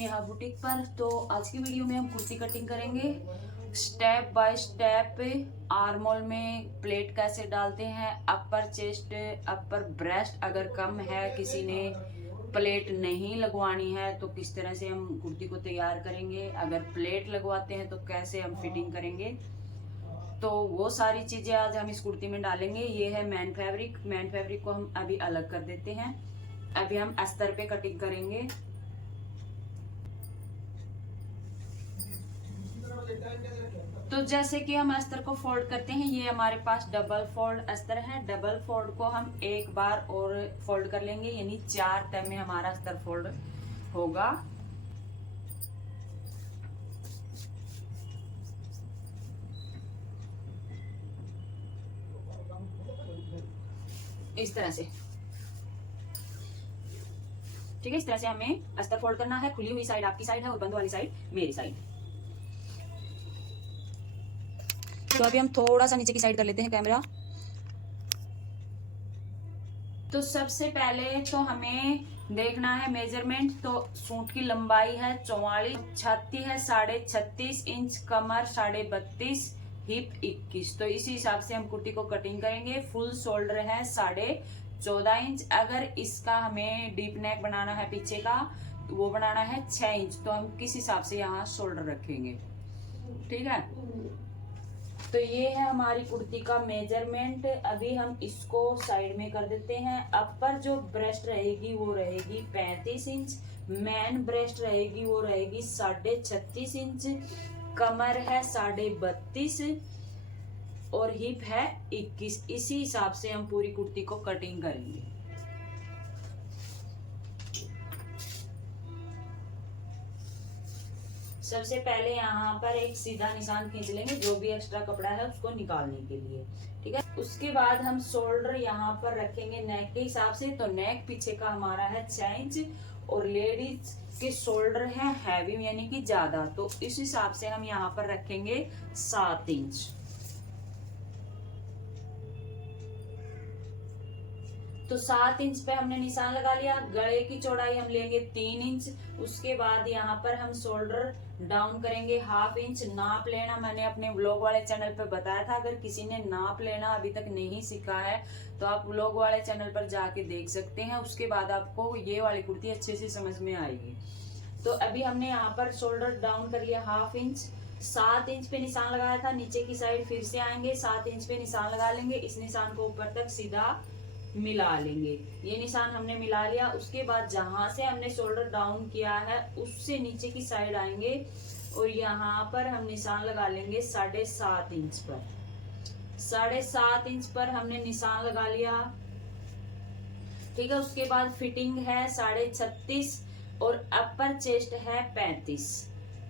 Neha boutique पर। तो आज की वीडियो में हम कुर्ती कटिंग करेंगे स्टेप बाय स्टेप। आर्मोल में प्लेट कैसे डालते हैं, अपर चेस्ट, अपर ब्रेस्ट अगर कम है, किसी ने प्लेट नहीं लगवानी है तो किस तरह से हम कुर्ती को तैयार करेंगे, अगर प्लेट लगवाते हैं तो कैसे हम फिटिंग करेंगे। तो वो सारी चीजें आज हम इस कुर्ती में डालेंगे। ये है मेन फैब्रिक को हम अभी अलग कर देते हैं। अभी हम अस्तर पे कटिंग करेंगे। तो जैसे कि हम अस्तर को फोल्ड करते हैं, ये हमारे पास डबल फोल्ड अस्तर है। डबल फोल्ड को हम एक बार और फोल्ड कर लेंगे, यानी 4 तह में हमारा अस्तर फोल्ड होगा। इस तरह से, ठीक है। इस तरह से हमें अस्तर फोल्ड करना है। खुली हुई साइड आपकी साइड है और बंद वाली साइड मेरी साइड। तो अभी हम थोड़ा सा नीचे की साइड कर लेते हैं कैमरा। तो सबसे पहले तो हमें देखना है मेजरमेंट। तो सूट की लंबाई है 44, छाती है 36.5 इंच, कमर 32.5, हिप 21। तो इसी हिसाब से हम कुर्ती को कटिंग करेंगे। फुल शोल्डर है 14.5 इंच। अगर इसका हमें डीप नेक बनाना है पीछे का, तो वो बनाना है 6 इंच। तो हम किस हिसाब से यहाँ शोल्डर रखेंगे, ठीक है। तो ये है हमारी कुर्ती का मेजरमेंट। अभी हम इसको साइड में कर देते हैं। अपर जो ब्रेस्ट रहेगी वो रहेगी 35 इंच, मैन ब्रेस्ट रहेगी वो रहेगी 36.5 इंच, कमर है 32.5 और हिप है 21। इसी हिसाब से हम पूरी कुर्ती को कटिंग करेंगे। सबसे पहले यहाँ पर एक सीधा निशान खींच लेंगे, जो भी एक्स्ट्रा कपड़ा है उसको निकालने के लिए, ठीक है। उसके बाद हम शोल्डर यहाँ पर रखेंगे नेक के हिसाब से। तो नेक पीछे का हमारा है 6 इंच और लेडीज के शोल्डर है हैवी यानी कि ज्यादा, तो इस हिसाब से हम यहाँ पर रखेंगे 7 इंच। तो 7 इंच पे हमने निशान लगा लिया। गले की चौड़ाई हम लेंगे 3 इंच। उसके बाद यहाँ पर हम शोल्डर डाउन करेंगे 1/2 इंच। नाप लेना मैंने अपने ब्लॉग वाले चैनल पे बताया था। अगर किसी ने नाप लेना अभी तक नहीं सीखा है तो आप ब्लॉग वाले चैनल पर जाके देख सकते हैं। उसके बाद आपको ये वाली कुर्ती अच्छे से समझ में आएगी। तो अभी हमने यहाँ पर शोल्डर डाउन कर लिया 1/2 इंच। 7 इंच पे निशान लगाया था, नीचे की साइड फिर से आएंगे, 7 इंच पे निशान लगा लेंगे। इस निशान को ऊपर तक सीधा मिला लेंगे। ये निशान हमने मिला लिया। उसके बाद जहां से हमने शोल्डर डाउन किया है उससे नीचे की साइड आएंगे और यहाँ पर हम निशान लगा लेंगे 7.5 इंच पर। 7.5 इंच पर हमने निशान लगा लिया, ठीक है। उसके बाद फिटिंग है 36.5 और अपर चेस्ट है 35।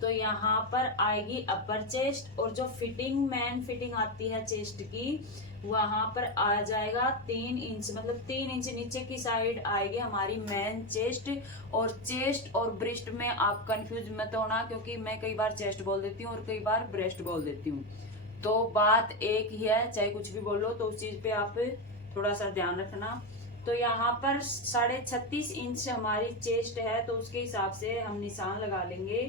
तो यहाँ पर आएगी अपर चेस्ट और जो फिटिंग मैन फिटिंग आती है चेस्ट की, वहां पर आ जाएगा 3 इंच, मतलब 3 इंच नीचे की साइड आएगी हमारी मैन चेस्ट। और चेस्ट और ब्रेस्ट में आप कंफ्यूज मत होना, क्योंकि मैं कई बार चेस्ट बोल देती हूँ और कई बार ब्रेस्ट बोल देती हूँ। तो बात एक ही है, चाहे कुछ भी बोलो, तो उस चीज पे आप थोड़ा सा ध्यान रखना। तो यहाँ पर 36.5 इंच हमारी चेस्ट है, तो उसके हिसाब से हम निशान लगा लेंगे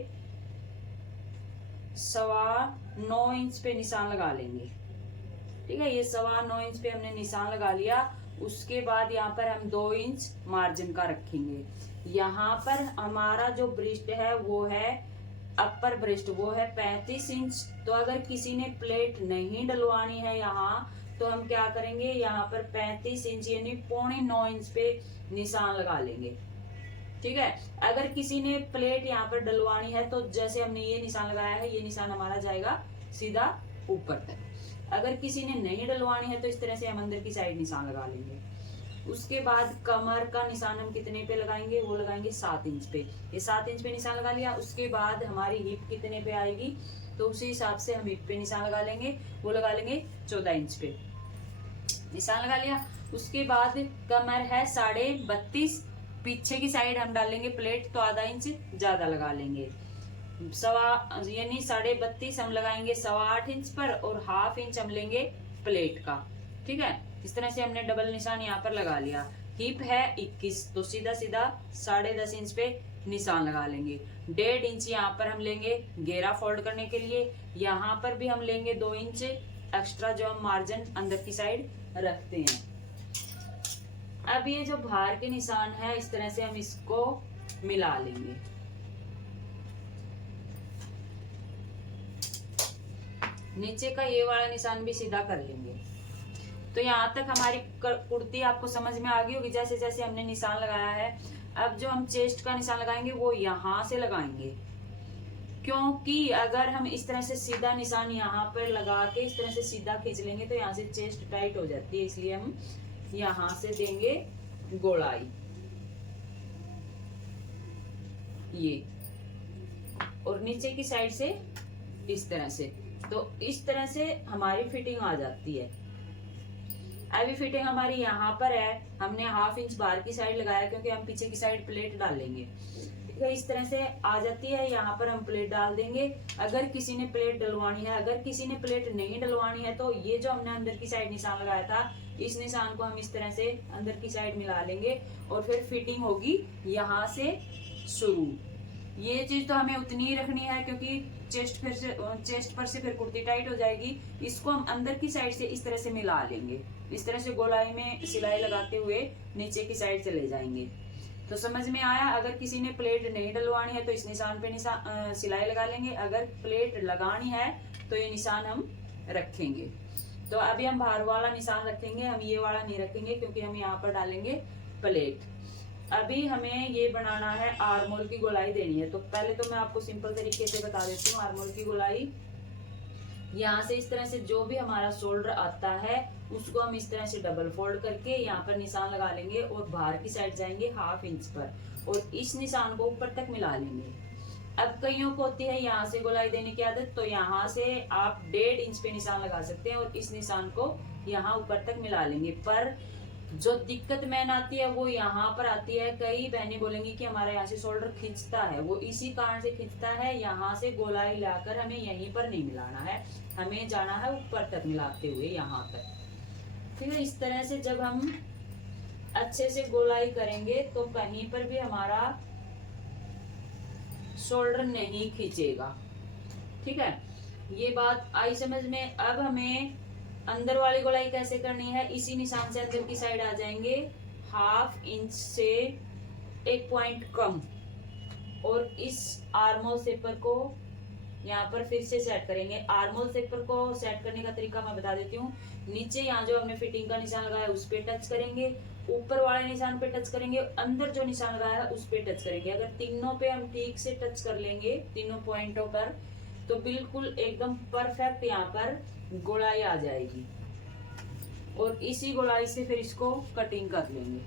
9.25 इंच पे निशान लगा लेंगे, ठीक है। ये 9.25 इंच पे हमने निशान लगा लिया। उसके बाद यहाँ पर हम 2 इंच मार्जिन का रखेंगे। यहाँ पर हमारा जो ब्रेस्ट है वो है अपर ब्रेस्ट, वो है 35 इंच। तो अगर किसी ने प्लेट नहीं डलवानी है यहाँ, तो हम क्या करेंगे, यहाँ पर 35 इंच यानी 8.25 इंच पे निशान लगा लेंगे, ठीक है। अगर किसी ने प्लेट यहाँ पर डलवानी है तो जैसे हमने ये निशान लगाया है, ये निशान हमारा जाएगा सीधा ऊपर तक। अगर किसी ने नहीं डलवानी है तो इस तरह से हम अंदर की साइड निशान लगा लेंगे। उसके बाद कमर का निशान हम कितने पे लगाएंगे, वो लगाएंगे 7 इंच पे। ये 7 इंच पे निशान लगा लिया। उसके बाद हमारी हिप कितने पे आएगी, तो उसी हिसाब से हम हिप पे निशान लगा लेंगे, वो लगा लेंगे 14 इंच पे निशान लगा लिया। उसके बाद कमर है 32.5, पीछे की साइड हम डालेंगे प्लेट, तो आधा इंच ज्यादा लगा लेंगे। यानी 32.5 हम लगाएंगे 8.25 इंच पर और 1/2 इंच हम लेंगे प्लेट का, ठीक है। इस तरह से हमने डबल निशान यहाँ पर लगा लिया। हिप है 21, तो सीधा सीधा 10.5 इंच पे निशान लगा लेंगे। 1.5 इंच यहाँ पर हम लेंगे घेरा फोल्ड करने के लिए। यहाँ पर भी हम लेंगे 2 इंच एक्स्ट्रा, जो हम मार्जिन अंदर की साइड रखते हैं। अब ये जो बाहर के निशान है, इस तरह से हम इसको मिला लेंगे। नीचे का ये वाला निशान भी सीधा कर लेंगे। तो यहाँ तक हमारी कुर्ती आपको समझ में आ गई होगी, जैसे जैसे हमने निशान लगाया है। अब जो हम चेस्ट का निशान लगाएंगे वो यहाँ से लगाएंगे, क्योंकि अगर हम इस तरह से सीधा निशान यहाँ पर लगा के इस तरह से सीधा खींच लेंगे तो यहाँ से चेस्ट टाइट हो जाती है, इसलिए हम यहाँ से देंगे गोलाई ये, और नीचे की साइड से इस तरह से। तो इस तरह से हमारी फिटिंग आ जाती है। अभी फिटिंग हमारी यहाँ पर है, हमने 1/2 इंच बाहर की साइड लगाया क्योंकि हम पीछे की साइड प्लेट डालेंगे। ठीक है, इस तरह से आ जाती है। यहाँ पर हम प्लेट डाल देंगे। अगर किसी ने प्लेट डलवानी है, अगर किसी ने प्लेट नहीं डलवानी है, तो ये जो हमने अंदर की साइड निशान लगाया था, इस निशान को हम इस तरह से अंदर की साइड मिला लेंगे और फिर फिटिंग होगी यहाँ से शुरू। ये चीज तो हमें उतनी ही रखनी है क्योंकि चेस्ट पर से फिर कुर्ती टाइट हो जाएगी। इसको हम अंदर की साइड से इस तरह से मिला लेंगे, इस तरह से गोलाई में सिलाई लगाते हुए नीचे की साइड चले जाएंगे। तो समझ में आया। अगर किसी ने प्लेट नहीं डलवानी है तो इस निशान पे सिलाई लगा लेंगे, अगर प्लेट लगानी है तो ये निशान हम रखेंगे। तो अभी हम बाहर वाला निशान रखेंगे, हम ये वाला नहीं रखेंगे क्योंकि हम यहाँ पर डालेंगे प्लेट। अभी हमें ये बनाना है, आर्मोल की गोलाई देनी है। तो पहले तो मैं आपको सिंपल तरीके से बता देती हूँ। आर्मोल की गोलाई यहाँ से इस तरह से जो भी हमारा शोल्डर आता है उसको हम इस तरह से डबल फोल्ड करके यहाँ पर निशान लगा लेंगे और बाहर की साइड जाएंगे 1/2 इंच पर और इस निशान को ऊपर तक मिला लेंगे। अब कईयों को होती है यहाँ से गोलाई देने की आदत, तो यहाँ से आप 1.5 इंच पे निशान लगा सकते हैं और इस निशान को यहाँ ऊपर तक मिला लेंगे। पर जो दिक्कत मैन आती है वो यहाँ पर आती है। कई बहनें बोलेंगी कि हमारा यहाँ से शोल्डर खींचता है, वो इसी कारण से खींचता है। यहाँ से गोलाई लाकर हमें यहीं पर नहीं मिलाना है, हमें जाना है ऊपर तक मिलाते हुए यहाँ तक। ठीक है, इस तरह से जब हम अच्छे से गोलाई करेंगे तो कहीं पर भी हमारा शोल्डर नहीं खींचेगा। ठीक है, ये बात आई समझ में। अब हमें अंदर वाली गोलाई कैसे करनी है, इसी निशान से अंदर की साइड आ जाएंगे 1/2 इंच से 1 पॉइंट कम और इस आर्मोल शेपर को यहाँ पर फिर से सेट करेंगे। आर्मोल शेपर को सेट करने का तरीका मैं बता देती हूँ। नीचे यहाँ जो हमने फिटिंग का निशान लगाया है उस पे टच करेंगे, ऊपर वाले निशान पे टच करेंगे, अंदर जो निशान लगाया है उस पे टच करेंगे। अगर तीनों पे हम ठीक से टच कर लेंगे, तीनों पॉइंटों पर, तो बिल्कुल एकदम परफेक्ट यहाँ पर गोलाई आ जाएगी और इसी गोलाई से फिर इसको कटिंग कर लेंगे।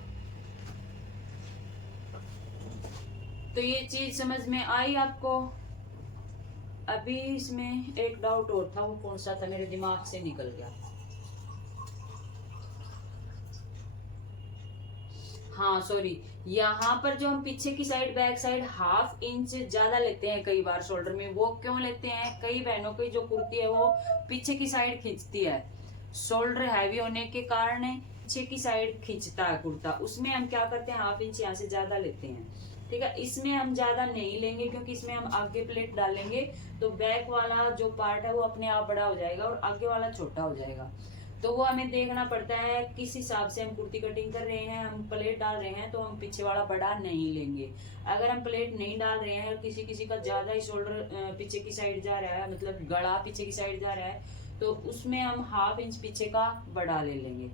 तो ये चीज समझ में आई आपको। अभी इसमें एक डाउट और था, वो कौन सा था, मेरे दिमाग से निकल गया। हाँ सॉरी, यहाँ पर जो हम पीछे की साइड बैक साइड 1/2 इंच ज्यादा लेते हैं कई बार शोल्डर में। वो क्यों लेते हैं, कई बहनों की जो कुर्ती है वो पीछे की साइड खींचती है, शोल्डर हैवी होने के कारण पीछे की साइड खींचता है कुर्ता। उसमें हम क्या करते हैं, 1/2 इंच यहाँ से ज्यादा लेते हैं। ठीक है, इसमें हम ज्यादा नहीं लेंगे क्योंकि इसमें हम आगे प्लेट डालेंगे तो बैक वाला जो पार्ट है वो अपने आप बड़ा हो जाएगा और आगे वाला छोटा हो जाएगा। तो वो हमें देखना पड़ता है किस हिसाब से हम कुर्ती कटिंग कर रहे हैं। हम प्लेट डाल रहे हैं तो हम पीछे वाला बड़ा नहीं लेंगे। अगर हम प्लेट नहीं डाल रहे हैं और किसी किसी का ज्यादा ही शोल्डर पीछे की साइड जा रहा है, मतलब गला पीछे की साइड जा रहा है, तो उसमें हम 1/2 इंच पीछे का बड़ा ले लेंगे।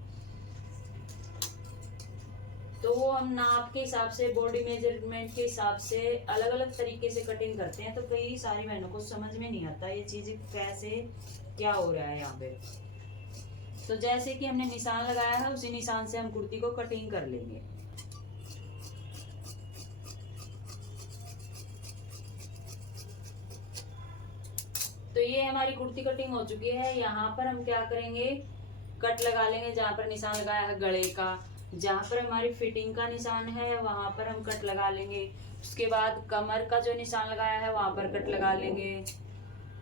तो वो हम नाप के हिसाब से, बॉडी मेजरमेंट के हिसाब से अलग अलग तरीके से कटिंग करते हैं। तो कई सारी बहनों को समझ में नहीं आता ये चीज कैसे क्या हो रहा है यहाँ पे। तो जैसे कि हमने निशान लगाया है उसी निशान से हम कुर्ती को कटिंग कर लेंगे। तो ये हमारी कुर्ती कटिंग हो चुकी है। यहाँ पर हम क्या करेंगे, कट लगा लेंगे जहाँ पर निशान लगाया है गले का। जहाँ पर हमारी फिटिंग का निशान है वहां पर हम कट लगा लेंगे। उसके बाद कमर का जो निशान लगाया है वहां पर कट लगा लेंगे।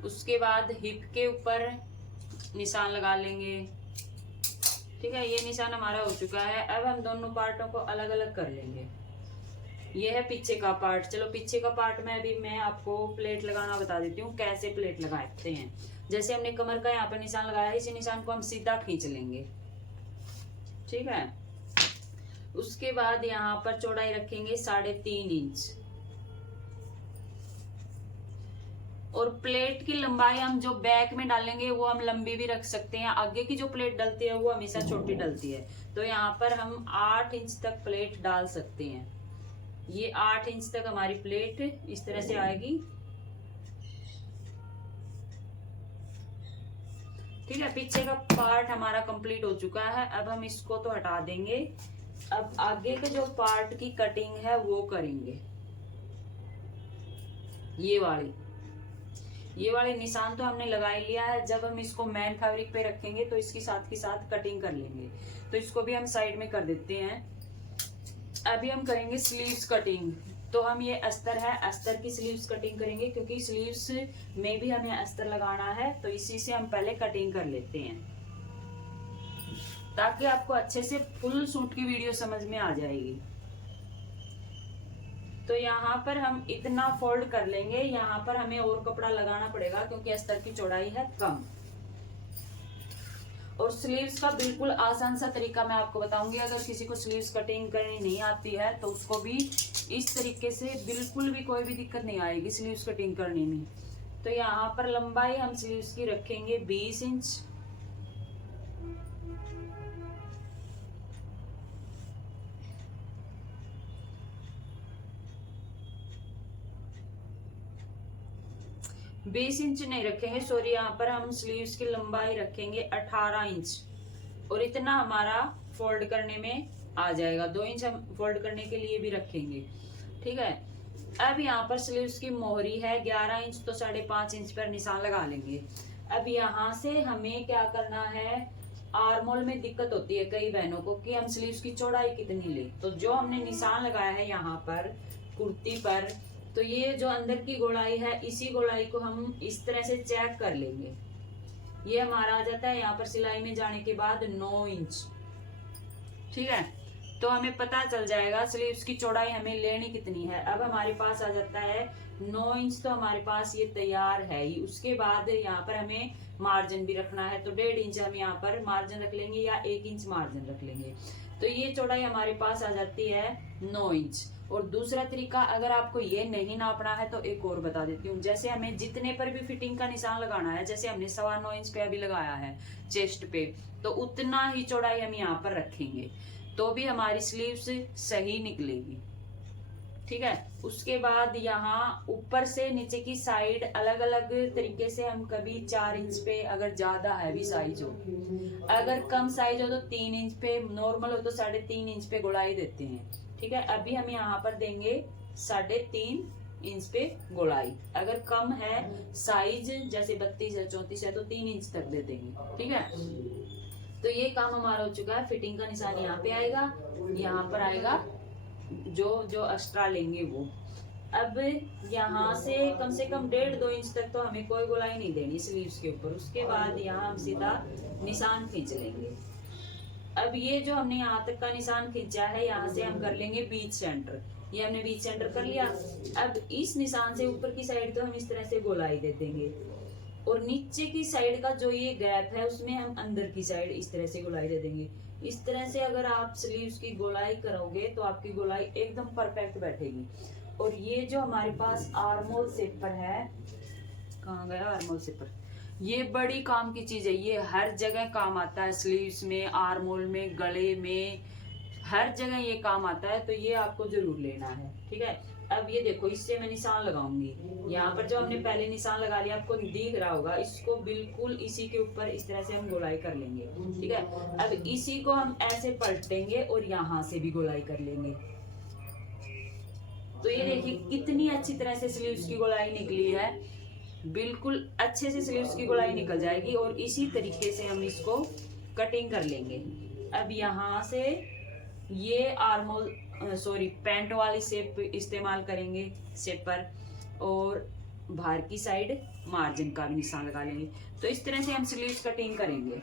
उसके बाद हिप के ऊपर निशान लगा लेंगे। ठीक है, ये निशान हमारा हो चुका है। अब हम दोनों पार्टों को अलग अलग कर लेंगे। ये है पीछे का पार्ट। चलो पीछे का पार्ट में अभी मैं आपको प्लेट लगाना बता देती हूँ, कैसे प्लेट लगाते हैं। जैसे हमने कमर का यहाँ पर निशान लगाया है, इसी निशान को हम सीधा खींच लेंगे, ठीक है। उसके बाद यहाँ पर चौड़ाई रखेंगे 3.5 इंच, और प्लेट की लंबाई हम जो बैक में डालेंगे वो हम लंबी भी रख सकते हैं। आगे की जो प्लेट डलती है वो हमेशा छोटी डलती है, तो यहाँ पर हम 8 इंच तक प्लेट डाल सकते हैं। ये 8 इंच तक हमारी प्लेट इस तरह से आएगी, ठीक है। पीछे का पार्ट हमारा कंप्लीट हो चुका है। अब हम इसको तो हटा देंगे। अब आगे के जो पार्ट की कटिंग है वो करेंगे। ये वाली निशान तो हमने लगा ही लिया है। जब हम इसको मैन फैब्रिक पे रखेंगे तो इसकी साथ के साथ कटिंग कर लेंगे, तो इसको भी हम साइड में कर देते हैं। अभी हम करेंगे स्लीव्स कटिंग। तो हम ये अस्तर है, अस्तर की स्लीव्स कटिंग करेंगे, क्योंकि स्लीव्स में भी हमें अस्तर लगाना है, तो इसी से हम पहले कटिंग कर लेते हैं, ताकि आपको अच्छे से फुल सूट की वीडियो समझ में आ जाएगी। तो यहाँ पर हम इतना फोल्ड कर लेंगे। यहाँ पर हमें और कपड़ा लगाना पड़ेगा, क्योंकि अस्तर की चौड़ाई है कम। और स्लीव्स का बिल्कुल आसान सा तरीका मैं आपको बताऊंगी। अगर किसी को स्लीव्स कटिंग करनी नहीं आती है तो उसको भी इस तरीके से बिल्कुल भी कोई भी दिक्कत नहीं आएगी स्लीव्स कटिंग करने में। तो यहाँ पर लंबाई हम स्लीव्स की रखेंगे 20 इंच। बीस इंच नहीं रखेंगे, सॉरी, यहाँ पर हम स्लीव्स की लंबाई रखेंगे 18 इंच, और इतना हमारा फोल्ड करने में आ जाएगा। 2 इंच हम फोल्ड करने के लिए भी रखेंगे, ठीक है। अब यहाँ पर स्लीव्स की मोहरी है 11 इंच, तो 5.5 इंच पर निशान लगा लेंगे। अब यहाँ से हमें क्या करना है, आर्मोल में दिक्कत होती है कई बहनों को कि हम स्लीव्स की चौड़ाई कितनी ले। तो जो हमने निशान लगाया है यहाँ पर कुर्ती पर, तो ये जो अंदर की गोलाई है, इसी गोलाई को हम इस तरह से चेक कर लेंगे। ये हमारा आ जाता है यहाँ पर सिलाई में जाने के बाद 9 इंच, ठीक है। तो हमें पता चल जाएगा स्लीव्स की चौड़ाई हमें लेनी कितनी है। अब हमारे पास आ जाता है 9 इंच, तो हमारे पास ये तैयार है ही। उसके बाद यहाँ पर हमें मार्जिन भी रखना है, तो 1.5 इंच हम यहाँ पर मार्जिन रख लेंगे, या 1 इंच मार्जिन रख लेंगे। तो ये चौड़ाई हमारे पास आ जाती है 9 इंच। और दूसरा तरीका, अगर आपको ये नहीं नापना है तो एक और बता देती हूँ। जैसे हमें जितने पर भी फिटिंग का निशान लगाना है, जैसे हमने 9.25 इंच पे अभी लगाया है चेस्ट पे, तो उतना ही चौड़ाई हम यहाँ पर रखेंगे, तो भी हमारी स्लीव्स सही निकलेगी, ठीक है। उसके बाद यहाँ ऊपर से नीचे की साइड अलग अलग तरीके से हम कभी 4 इंच पे, अगर ज्यादा हैवी साइज हो, अगर कम साइज हो तो 3 इंच पे, नॉर्मल हो तो 3.5 इंच पे गोलाई देते हैं, ठीक है। अभी हम यहाँ पर देंगे 3.5 इंच पे गोलाई। अगर कम है साइज, जैसे 32 है 34 है, तो 3 इंच तक दे देंगे, ठीक है। तो ये काम हमारा हो चुका है। फिटिंग का निशान यहाँ पे आएगा, यहाँ पर आएगा जो एक्स्ट्रा लेंगे वो। अब यहाँ से कम 1.5-2 इंच तक तो हमें कोई गोलाई नहीं देनी स्लीव्स के ऊपर। उसके बाद यहाँ हम सीधा निशान खींच लेंगे। अब ये जो हमने यहाँ तक का निशान खींचा है, यहाँ से हम कर लेंगे बीच सेंटर। ये हमने बीच सेंटर कर लिया। अब इस निशान से ऊपर की साइड तो हम इस तरह से गोलाई दे देंगे, और नीचे की साइड का जो ये गैप है उसमें हम अंदर की साइड इस तरह से गोलाई दे देंगे। इस तरह से अगर आप स्लीव्स की गोलाई करोगे तो आपकी गोलाई एकदम परफेक्ट बैठेगी। और ये जो हमारे पास आर्मोल शेपर है, कहाँ गया आर्मोल शेपर, ये बड़ी काम की चीज है। ये हर जगह काम आता है, स्लीव्स में, आर्मोल में, गले में, हर जगह ये काम आता है। तो ये आपको जरूर लेना है, ठीक है। अब ये देखो, इससे मैं निशान लगाऊंगी। यहाँ पर जो हमने पहले निशान लगा लिया, आपको दिख रहा होगा, इसको बिल्कुल इसी के ऊपर इस तरह से हम गोलाई कर लेंगे, ठीक है। अब इसी को हम ऐसे पलटेंगे और यहाँ से भी गोलाई कर लेंगे। तो ये देखिए कितनी अच्छी तरह से स्लीव्स की गोलाई निकली है। बिल्कुल अच्छे से स्लीव्स की गोलाई निकल जाएगी, और इसी तरीके से हम इसको कटिंग कर लेंगे। अब यहाँ से ये आर्मोल पैंट वाली शेप इस्तेमाल करेंगे शेपर, और बाहर की साइड मार्जिन का भी निशान लगा लेंगे। तो इस तरह से हम स्लीव्स कटिंग करेंगे।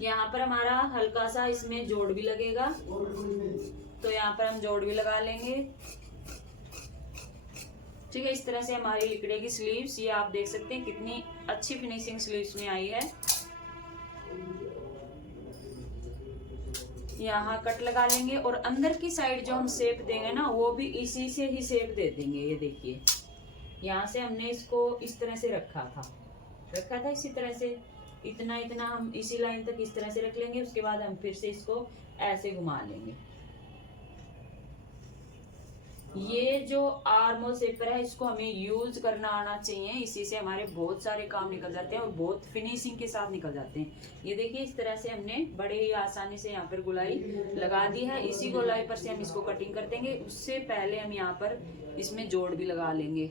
यहाँ पर हमारा हल्का सा इसमें जोड़ भी लगेगा, तो यहाँ पर हम जोड़ भी लगा लेंगे। ठीक है, इस तरह से हमारी लिकड़े की स्लीव्स, ये आप देख सकते हैं कितनी अच्छी फिनिशिंग स्लीव्स में आई है। यहाँ कट लगा लेंगे और अंदर की साइड जो हम शेप देंगे ना, वो भी इसी से ही शेप दे देंगे। ये देखिए, यहाँ से हमने इसको इस तरह से रखा था इसी तरह से, इतना इतना हम इसी लाइन तक इस तरह से रख लेंगे। उसके बाद हम फिर से इसको ऐसे घुमा लेंगे। ये जो आर्मोल शेपर है, इसको हमें यूज करना आना चाहिए, इसी से हमारे बहुत सारे काम निकल जाते हैं और बहुत फिनिशिंग के साथ निकल जाते हैं। ये देखिए, इस तरह से हमने बड़े ही आसानी से यहाँ पर गोलाई लगा दी है। इसी गोलाई पर से हम इसको कटिंग कर देंगे। उससे पहले हम यहाँ पर इसमें जोड़ भी लगा लेंगे।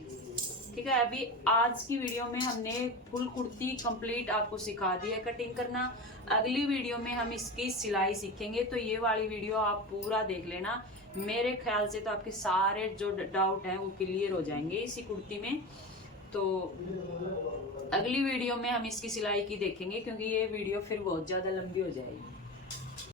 ठीक है, अभी आज की वीडियो में हमने फुल कुर्ती कंप्लीट आपको सिखा दी है कटिंग करना। अगली वीडियो में हम इसकी सिलाई सीखेंगे, तो ये वाली वीडियो आप पूरा देख लेना। मेरे ख्याल से तो आपके सारे जो डाउट हैं वो क्लियर हो जाएंगे इसी कुर्ती में। तो अगली वीडियो में हम इसकी सिलाई की देखेंगे, क्योंकि ये वीडियो फिर बहुत ज़्यादा लंबी हो जाएगी।